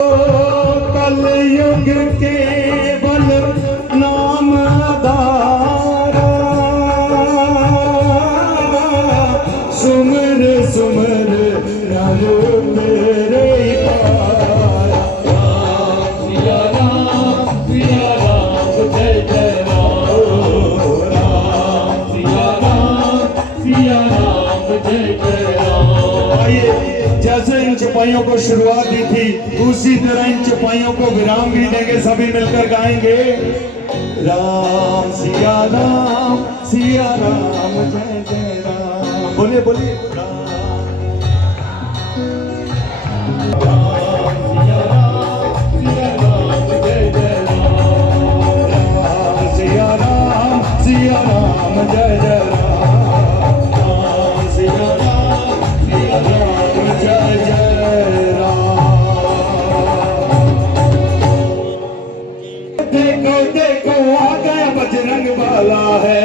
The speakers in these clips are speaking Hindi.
कलयुग केवल नाम आधारा, सुमर सुमर नर मेरे पारा। सिया राम जय जय राम, सिया राम जय जय राम। आइए, जैसे इन चौपाइयों को शुरुआत दी थी उसी तरह इन चौपाइयों को विराम भी देंगे। सभी मिलकर गाएंगे राम सिया राम जय जय राम। बोलिए बोलिए सिया राम जय जय राम, सिया राम जय जय राम, सिया राम जय जय राम। देखो देखो आ गया बजरंग वाला है,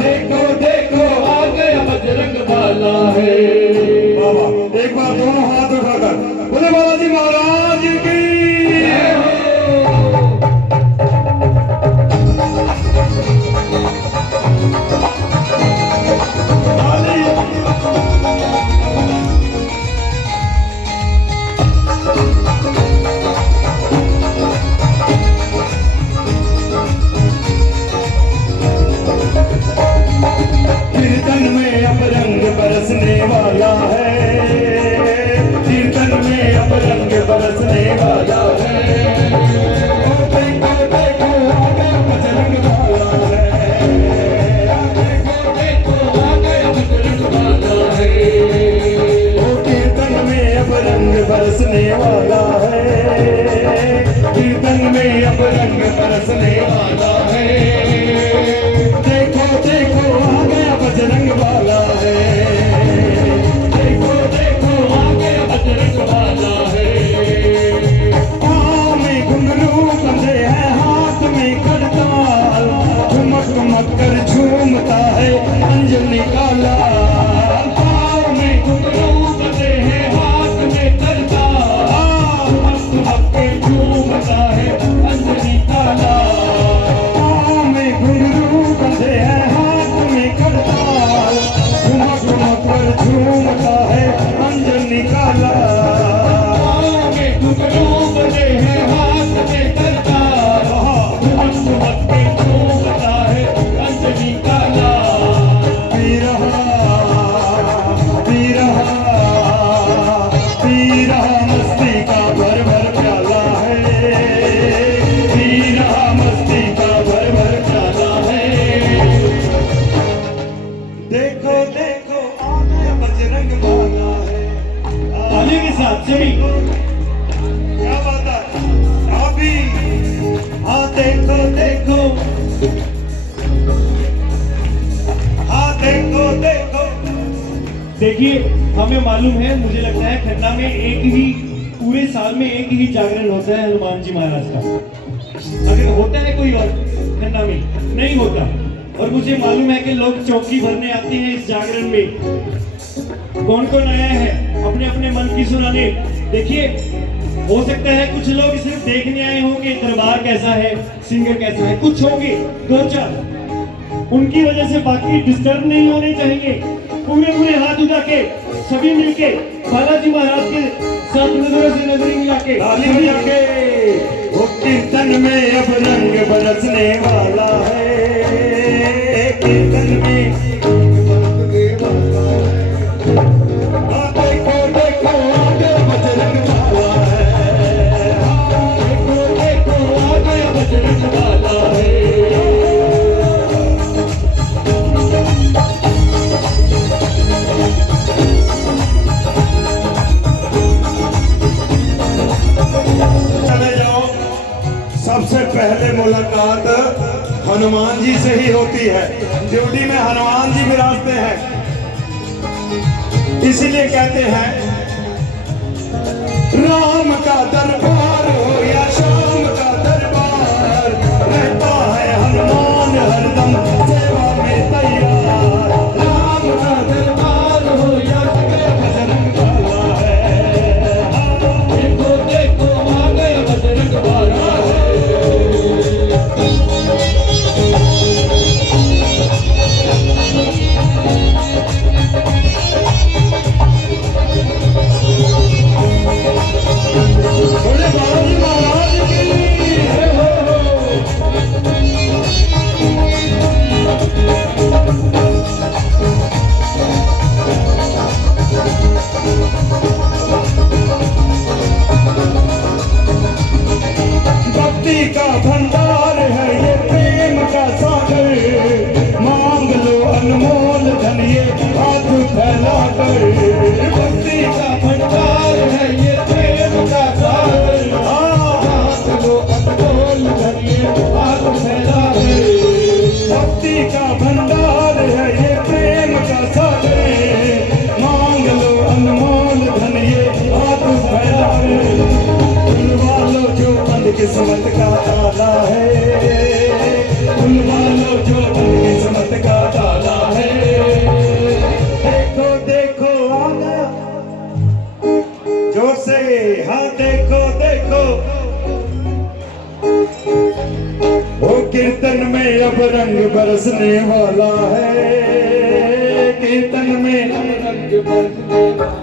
देखो देखो आ गया बजरंग वाला है। बाबा एक बार दोनों हाथ उठाकर बोले बालाजी महाराज की। कीर्तन में अब रंग बरसने वाला है, कीर्तन में अब रंग बरसने वाला है। ओ देखो देखो आ गया बजरंग वाला है, देखो देखो आ गया बजरंग वाला है। ओ कीर्तन में अब रंग बरसने वाला है, कीर्तन में अब रंग बरसने वाला है। देखो देखो आ गया बजरंग वाला है, देखो देखो आ गया बजरंग वाला है। पाँव में घुंघरू बंधे हैं हाथ में करताल, ठुमक ठुमक कर झूमता है अंजनी का लाल। पाँव में घुंघरू बंधे हैं हाथ में करताल, ठुमक के झूमता है अंजनी का लाल। पाँव में घुंघरू बंधे हैं हाथ में करताल, ठुमक ठुमक कर झूमता है अंजनी का लाल। पाँव में घुंघरू बंधे हैं हाथ में करताल, ठुमक ठुमक के झूमता है अंजनी का लाल। पी रहा मस्ती का भर भर प्याला है, पी रहा मस्ती का भर भर प्याला है। देखो देखो आ गया बजरंग वाला है। तालियों के साथ सभी क्या बात है अभी। हाँ देखो देखो, हाँ देखो देखो। देखिए, हमें मालूम है, मुझे लगता है खन्ना में एक ही पूरे साल में एक ही जागरण होता है हनुमान जी महाराज का। अगर होता है कोई और खन्ना में नहीं होता। और मुझे मालूम है कि लोग चौकी भरने आते हैं इस जागरण में। कौन कौन आया है अपने अपने मन की सुनाने। देखिए, हो सकता है कुछ लोग सिर्फ देखने आए होंगे दरबार कैसा है, सिंगर कैसा है, कुछ होंगे दो चार, उनकी वजह से बाकी डिस्टर्ब नहीं होने चाहिए। पूरे पूरे हाथ उठा के सभी मिलके बालाजी महाराज के साथ नजरों से नजरें मिला के ताली बजा के वो कीर्तन में अब रंग बरसने वाला है, कीर्तन में बरसने वाला है। हाँ देखो देखो आ गया बजरंग वाला है, देखो देखो आ गया बजरंग वाला है। चले जाओ। सबसे पहले मुलाकात हनुमान जी से ही होती है। ड्यूटी में हनुमान जी विराजते हैं, इसीलिए कहते हैं राम का दरबार हो या शाम का दरबार, रहता है हनुमान हरदम सेवा में तैयार। राम का दरबार हो या बजरंग वाला है। किस्मत का ताला है, खुलवा लो जो बंद किस्मत का ताला है। देखो देखो आ गया जोर से, हाँ देखो देखो वो कीर्तन में अब रंग बरसने वाला है, कीर्तन में रंग बरसने वाला।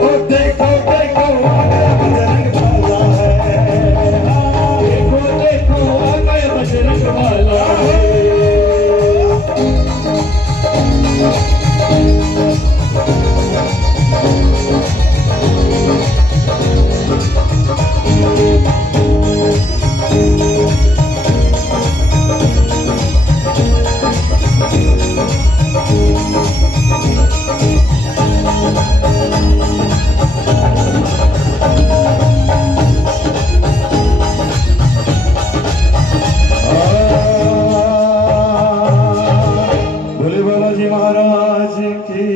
ओ देखो देखो आ गया बजरंग वाला है, हाँ, देखो देखो आ गया बजरंग वाला है। भोले बालाजी महाराज की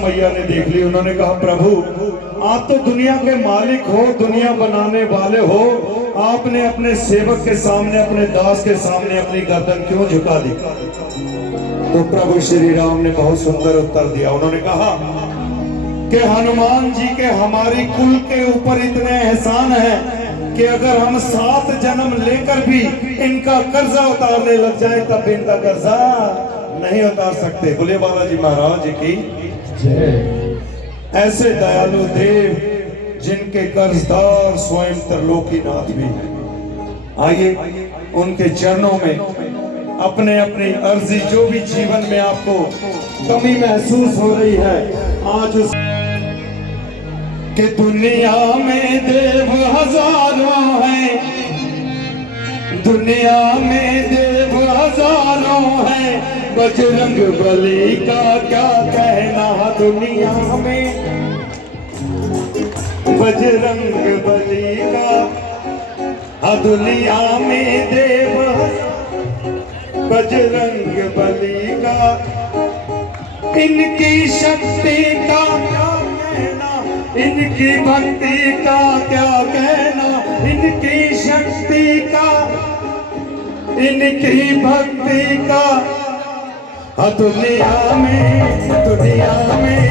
मैया ने देख ली, उन्होंने कहा प्रभु आप तो दुनिया के मालिक हो, दुनिया बनाने वाले हो, आपने अपने सेवक के सामने, अपने दास के सामने अपनी गर्दन क्यों झुका दी? तो प्रभु श्री राम ने बहुत सुंदर उत्तर दिया। उन्होंने कहा कि हनुमान जी के हमारी कुल के ऊपर इतने एहसान है कि अगर हम 7 जन्म लेकर भी इनका कर्जा उतारने लग जाए तब भी इनका कर्जा नहीं उतार सकते। बोले बालाजी महाराज की ऐसे दयालु देव जिनके कर्जदार स्वयं त्रिलोकीनाथ भी हैं। आइए उनके चरणों में अपने अपनी अर्जी, जो भी जीवन में आपको कमी महसूस हो रही है आज उस कि दुनिया में देव हजारों हैं, दुनिया में देव हजारों हैं, बजरंग बली का क्या कहना? दुनिया में बजरंग बली का, दुनिया में देव बजरंग बली का, इनकी शक्ति का क्या कहना, इनकी भक्ति का क्या कहना, इनकी शक्ति का, इनकी भक्ति का। दुनिया में दुनिया में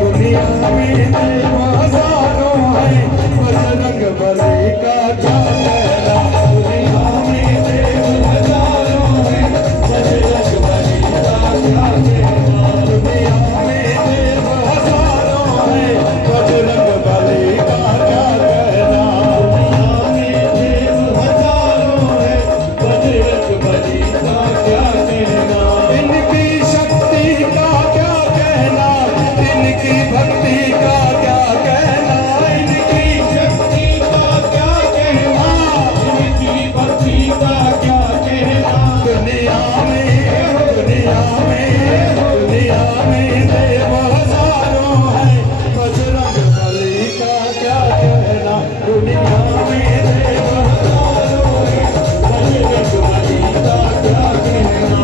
दुनिया में देव हजारों हैं, बजरंग बली का क्या कहना? दुनिया में देव हजारों हैं, बजरंग बली का क्या कहना? दुनिया में देव हजारों हैं, बजरंग बली का क्या कहना? दुनिया में देव हजारों हैं, बजरंग बली का क्या कहना? इनकी शक्ति का क्या कहना, इनकी भक्ति का क्या कहना, इनकी शक्ति का क्या कहना, इनकी भक्ति का क्या कहना? दुनिया में दुनिया में दुनिया में देव हजारों हैं, बजरंग बली का क्या कहना? दुनिया में देव हजारों हैं, बजरंग बली का क्या कहना?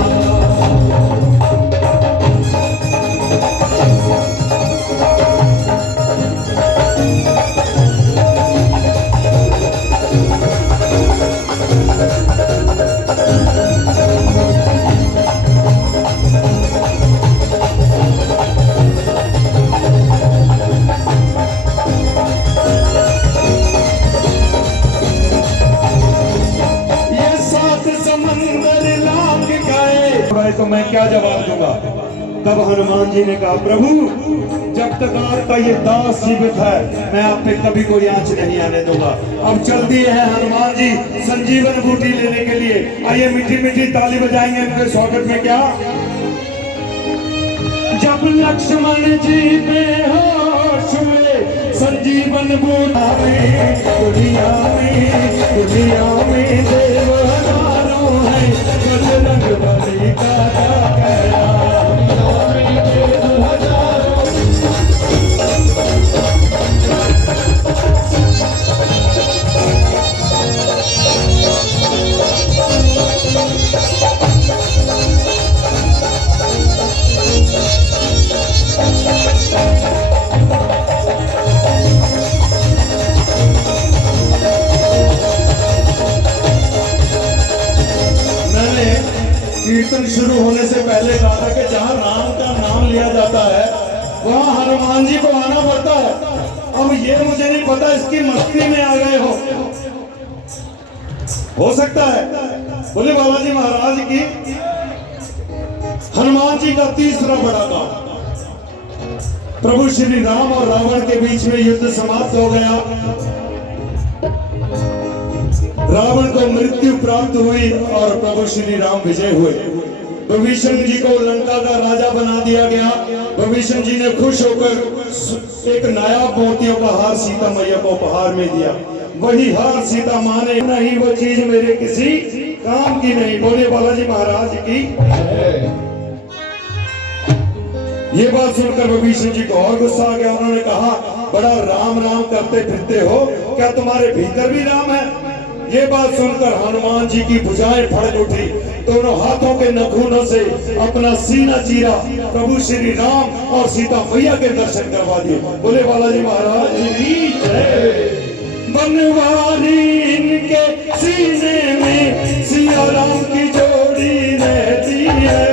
ये 7 समंदर लांघ गए, भाई तो मैं क्या जवाब दूंगा? तब हनुमान जी ने कहा प्रभु जब तक आपका ये दास जीवित है मैं आप पे कभी कोई आंच नहीं आने दूंगा। अब चल दिए हैं हनुमान जी संजीवन बूटी लेने के लिए। आइए मीठी मीठी ताली बजाएंगे उनके स्वागत में। क्या जब लक्ष्मण जी बेहोश हुए संजीवन बूटा में, दुनिया में देव हजारों हैं, बजरंग बली का क्या कहना? दुनिया में देव हजारों शुरू होने से पहले कहा था कि जहाँ राम का नाम लिया जाता है वहाँ हनुमान जी को आना पड़ता है। अब ये मुझे नहीं पता इसकी मस्ती में आ गए हो सकता है। बोले बालाजी महाराज की हनुमान जी का तीसरा बड़ा काम, प्रभु श्री राम और रावण के बीच में युद्ध समाप्त हो गया। रावण को मृत्यु प्राप्त हुई और प्रभु श्री राम विजय हुए। विभीषण जी को लंका का राजा बना दिया गया। विभीषण जी ने खुश होकर एक नायाब मोतियों का हार सीता मैया को उपहार में दिया। वही हार सीता मां ने, नहीं वो चीज मेरे किसी काम की नहीं। बोले बालाजी महाराज की। ये बात सुनकर विभीषण जी को और गुस्सा आ गया। उन्होंने कहा, बड़ा राम राम करते फिरते हो, क्या तुम्हारे भीतर भी राम है? ये बात सुनकर हनुमान जी की भुजाएं फड़क उठी। दोनों हाथों के नखूनों से अपना सीना चीरा, प्रभु श्री राम और सीता मैया के दर्शन करवा दिए। बोले बालाजी महाराज की जय। बनवारी इनके सीने में सिया राम की जोड़ी रहती है।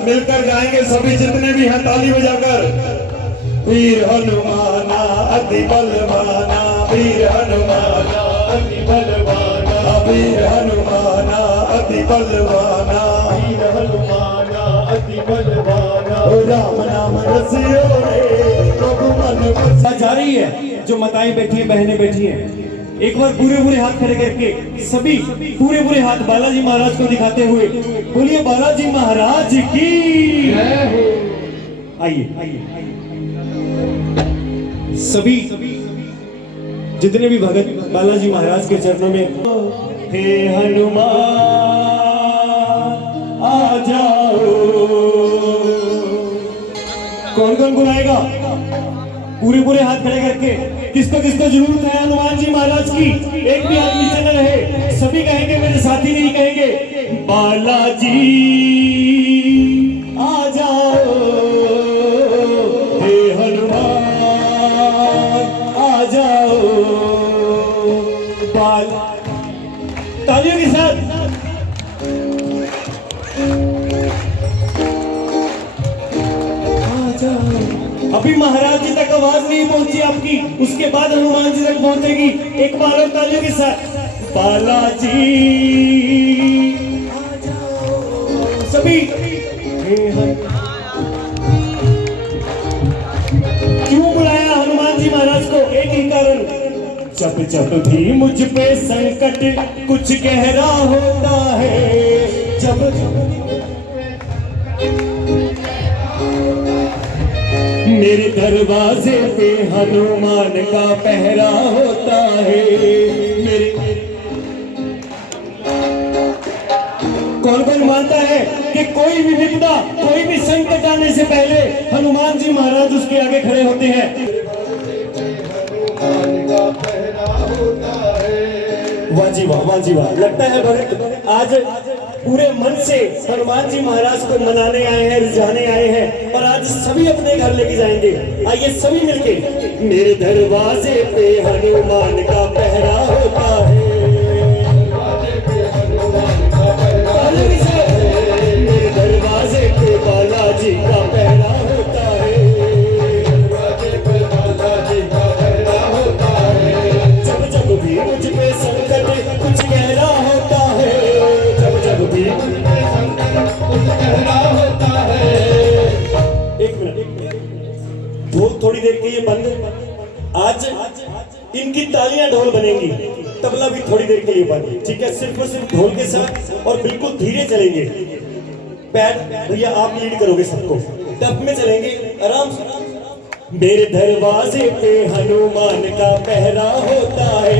मिलकर गाएंगे सभी जितने भी हैं, ताली बजाकर। वीर हनुमाना अति बलवाना, वीर हनुमाना अति बलवाना, वीर हनुमाना अति बलवाना, वीर हनुमाना अति बलवाना। राम नाम रसियो रे प्रभु मन बसियो। जा रही है, जो माताएं बैठी हैं, बहनें बैठी हैं, एक बार पूरे पूरे हाथ खड़े करके सभी पूरे पूरे हाथ बालाजी महाराज को दिखाते हुए बोलिए बालाजी महाराज की। आइए सभी जितने भी भगत बालाजी महाराज के चरणों में। हे हनुमान आ जाओ। कौन कौन बुलाएगा? पूरे पूरे हाथ खड़े करके किसको किसको जरूरत है हनुमान जी महाराज की? एक भी हाथ नीचे न रहे, सभी कहेंगे, मेरे साथी नहीं कहेंगे, बालाजी आ जाओ। हे हनुमान आ जाओ। तालियों के साथ अभी महाराज जी तक आवाज नहीं पहुंची आपकी, उसके बाद हनुमान जी तक पहुंचेगी। एक बार और तालियों के साथ बालाजी सभी। क्यों बुलाया हनुमान जी महाराज को? एक ही कारण, जब जब भी मुझ पे संकट कुछ गहरा होता है, जब मेरे दरवाजे पे हनुमान का पहरा होता है। मेरे कौन कौन मानता है कि कोई भी विपदा, कोई भी संकट आने से पहले हनुमान जी महाराज उसके आगे खड़े होते हैं? वाह जी वाह, वाह जी वाह। लगता है भक्त आज पूरे मन से हनुमान जी महाराज को मनाने आए हैं, रिझाने आए हैं, और आज सभी अपने घर लेके जाएंगे। आइए सभी मिलके। मेरे दरवाजे पे हनुमान का पहरा होता है। मेरे दरवाजे पे बालाजी का पहरा होता है। जब जब भी मुझ पे संकट कुछ गहरा होता है, जब जब भी होता है। एक मिनट, थोड़ी देर के लिए बंद। आज इनकी तालियां ढोल बनेंगी। तबला भी थोड़ी देर के लिए बंद, ठीक है? सिर्फ और सिर्फ ढोल के साथ और बिल्कुल धीरे चलेंगे। पैड भैया आप लीड करोगे सबको, टप में चलेंगे आराम से। मेरे दरवाजे पे हनुमान का पहरा होता है,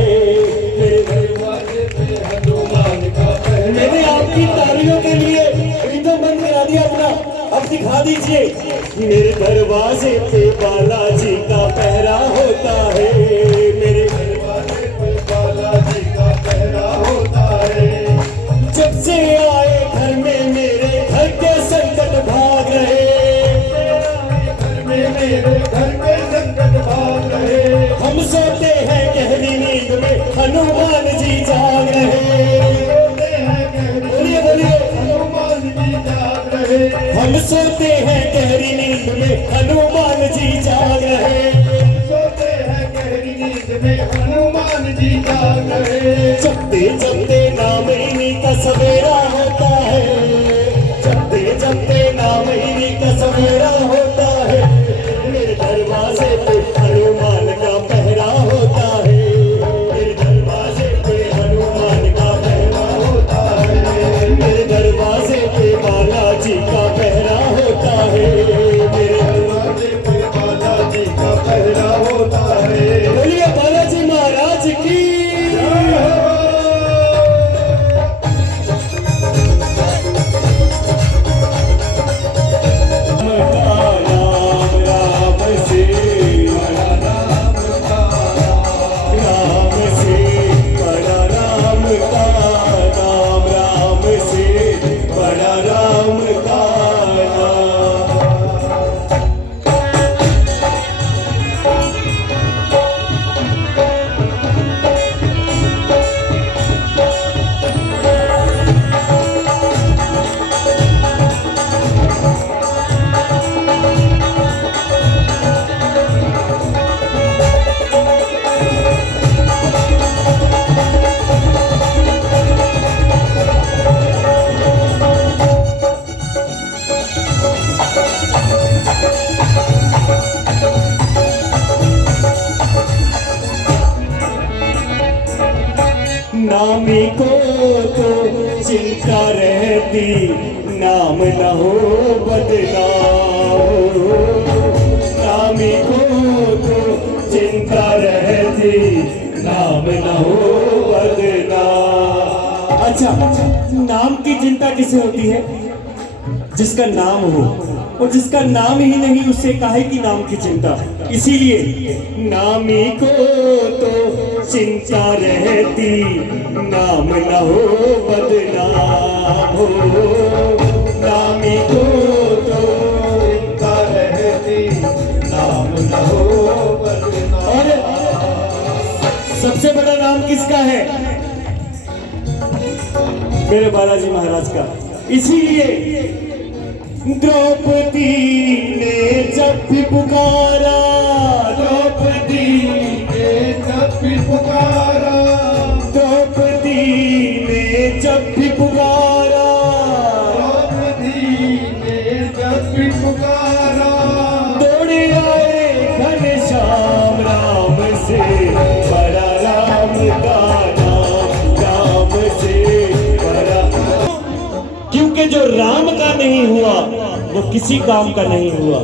मेरे दरवाजे पे हनुमान का पहरा। मैंने आपकी तालियों के लिए रिदम बंद करा दिया अपना, अब दिखा दीजिए। मेरे दरवाजे पे बालाजी का पहरा होता है, मेरे दरवाजे पे बालाजी का पहरा होता है। जब से आए घर में मेरे घर के संकट भाग रहे, घर में मेरे घर के संकट भाग रहे। हम सोते हैं गहरी नींद में हनुमान जी जाग रहे। सोते हैं गहरी बोलिए बोलिए। हनुमान जी जाग रहे। हम सोते हैं गहरी नींद में हनुमान जी जाग रहे। सोते हैं गहरी नींद में हनुमान जी जाग रहे। जपते जपते नाम इन्हीं का सवेरा होता है, जपते जपते नाम इन्हीं का सवेरा होता है। मेरे दरवाजे पे हनुमान का पहरा होता है, मेरे दरवाजे पे हनुमान का पहरा होता है। मेरे दरवाजे पे बालाजी का पहरा होता है, मेरे दरवाजे पे बालाजी का पहरा होता है। बोलिए बालाजी महाराज की। राम राम से बड़ा राम का राम से बड़ा राम का नाम, राम से बड़ा राम का नाम। नामी को तो चिंता रहती, नाम न हो बदनाम। नामी को तो चिंता रहती, नाम न हो बदनाम। अच्छा, नाम की चिंता किसे होती है? जिसका नाम हो, और जिसका नाम ही नहीं उससे काहे की नाम की चिंता। इसीलिए नामी को तो चिंता रहती, नाम न हो बदनाम हो। नामी को तो चिंता रहती, नाम न हो बदनाम। और सबसे बड़ा नाम किसका है? मेरे बालाजी महाराज का। इसीलिए द्रौपदी ने जब भी पुकारा, द्रौपदी ने जब भी पुकारा, द्रौपदी ने जब भी पुकारा, द्रौपदी ने जब भी पुकारा। दौड़े आए घनश्याम, राम से बड़ा राम का नाम, राम से बड़ा। क्योंकि जो राम का नहीं हुआ वो किसी काम का नहीं हुआ।